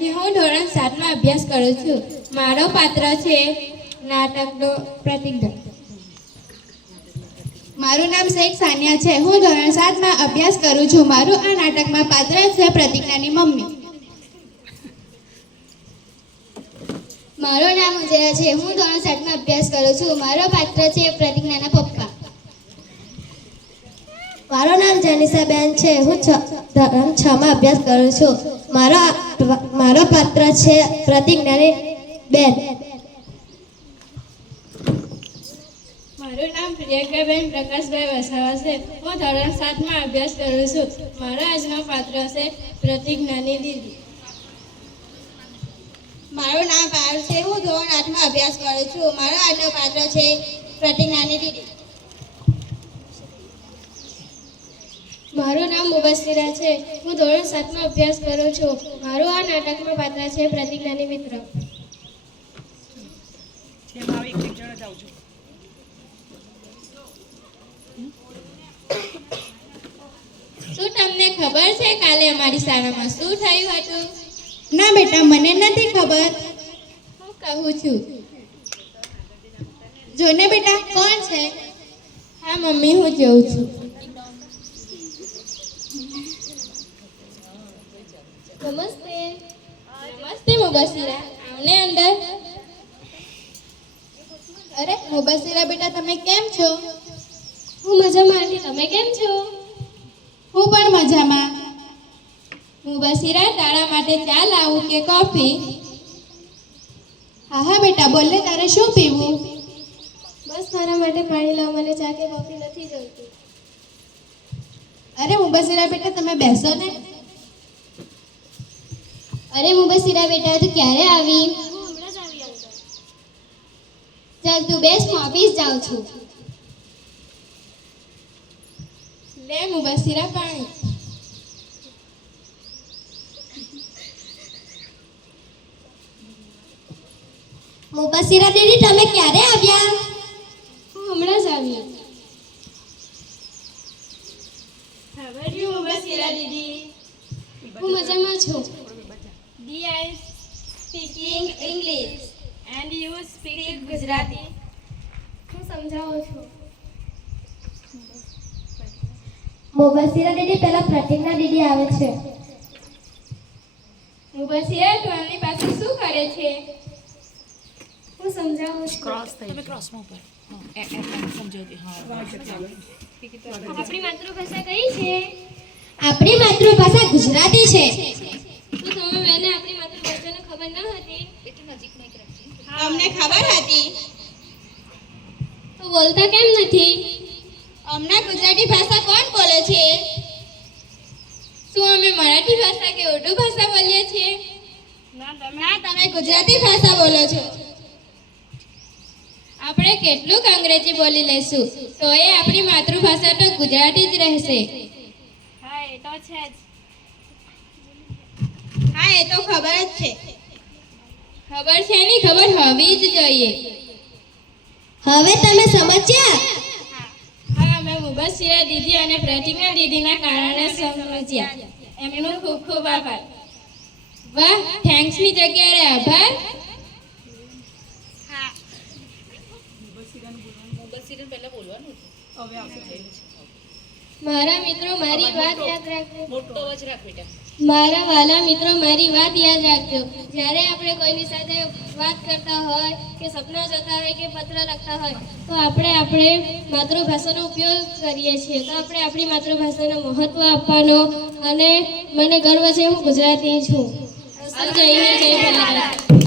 છે. હું ધોરણ 7માં અભ્યાસ કરું છું. મારો પાત્ર છે નાટકનો પ્રતિજ્ઞા. મારું નામ શેખ સાનિયા છે. હું ધોરણ 7માં અભ્યાસ કરું છું. મારું આ નાટકમાં પાત્ર છે પ્રતિજ્ઞાની મમ્મી. મારું નામ ઉજયા છે. હું ધોરણ 7માં અભ્યાસ કરું છું. મારો પાત્ર છે પ્રતિજ્ઞાના પપ્પા. મારું નામ જેનિસાબેન છે. હું ધોરણ 6માં અભ્યાસ કરું છું. મારો પાત્ર છે પ્રતિજ્ઞાની બેન. મારું નામ પ્રિયંકાબેન પ્રકાશભાઈ વસાવા છે. હું ધોરણ 7માં અભ્યાસ કરું છું. મારો આજનો પાત્ર છે પ્રતિજ્ઞાની દીદી. મારું નામ પારુલ છે. હું ધોરણ 8માં અભ્યાસ કરું છું. મારો આજનો પાત્ર છે પ્રતિજ્ઞાની દીદી. મારું નામ મુબસ્સીરા છે. હું ધોરણ 7માં અભ્યાસ કરું છું. મારું આ નાટકમાં પાત્ર છે પ્રતિજ્ઞાની મિત્ર. શું તમને ખબર છે કાલે અમારી શાળામાં શું થયું હતું? ના બેટા, મને નથી ખબર. હું કહું છું. જોને બેટા, કોણ છે? હા મમ્મી, હું જોઉં છું. નમસ્તે. નમસ્તે મુબસ્સીરા, આવને અંદર. અરે મુબસ્સીરા બેટા, તમે કેમ છો? હું મજામાં હતી. તમે કેમ છો? હું પણ મજામાં. મુબસ્સીરા, તારા માટે ચા લાવું કે કોફી? હા હા બેટા, બોલ ને, તારે શું પીવું? બસ તારા માટે પાણી લાવ, મને ચા કે કોફી નથી જોઈતી. અરે મુબસ્સીરા બેટા, તમે બેસો ને. અરે મુબસ્સીરા બેટા, તું ક્યારે આવી? હું હમણાં જ આવી અંદર. ચાલ તું બેસ, હું ઓફિસ જાઉં છું. લે મુબસ્સીરા, પાણી. મુબસ્સીરા દીદી, તમે ક્યારે આવ્યા? હું હમણાં જ આવી. How are you, મુબસ્સીરા દીદી? હું મજામાં છું. I speaking English and you speak Gujarati. હું સમજાવું છું. મુબસ્સીરા દીદી, પહેલા પ્રતિજ્ઞા દીદી આવે છે. મુબસ્સીરા, તું આમની પાસે શું કરે છે? હું સમજાવું છું. તમે ક્રોસમાં ઉપર એમ સમજો કે હા આપણી માતૃભાષા કઈ છે? આપણી માતૃભાષા ગુજરાતી છે. તો તમે મને આપણી માતૃભાષાને ખબર ન હતી? અમને ખબર હતી. તો બોલતા કેમ નથી? અમને ગુજરાતી ભાષા કોણ બોલે છે? શું અમે મરાઠી ભાષા કે ઉર્દુ ભાષા બોલીએ છીએ? ના, તમે ગુજરાતી ભાષા બોલો છો. આપણે કેટલુંક અંગ્રેજી બોલી લેશું તો એ આપણી માતૃભાષા તો ગુજરાતી જ રહેશે. હા, એ તો છે જ. હા, એ તો ખબર જ છે. ખબર છે ની, ખબર હોવી જ જોઈએ. હવે તમે સમજ્યા? હા, અમે મુબસ્સીરા દીદી અને પ્રતિજ્ઞા દીદીના કારણે સમજ્યા. એમનો ખૂબ ખૂબ આભાર. વાહ, થેન્ક્સની જગ્યાએ આભાર. પહેલા બોલવાનું હવે આવશે. મારા મિત્રો, મારી વાત યાદ રાખજો. મોટો અવાજ રાખ બેટા. મારા વાલા મિત્રો, મારી વાત યાદ રાખજો. જ્યારે આપણે કોઈની સાથે વાત કરતા હોય કે સપના જોતા હોય કે પત્ર લખતા હોય તો આપણે માતૃભાષાનો ઉપયોગ કરીએ છીએ. તો આપણે આપણી માતૃભાષાને મહત્વ આપવાનો. અને મને ગર્વ છે, હું ગુજરાતી છું. જય હિન્દ, જય ભારત.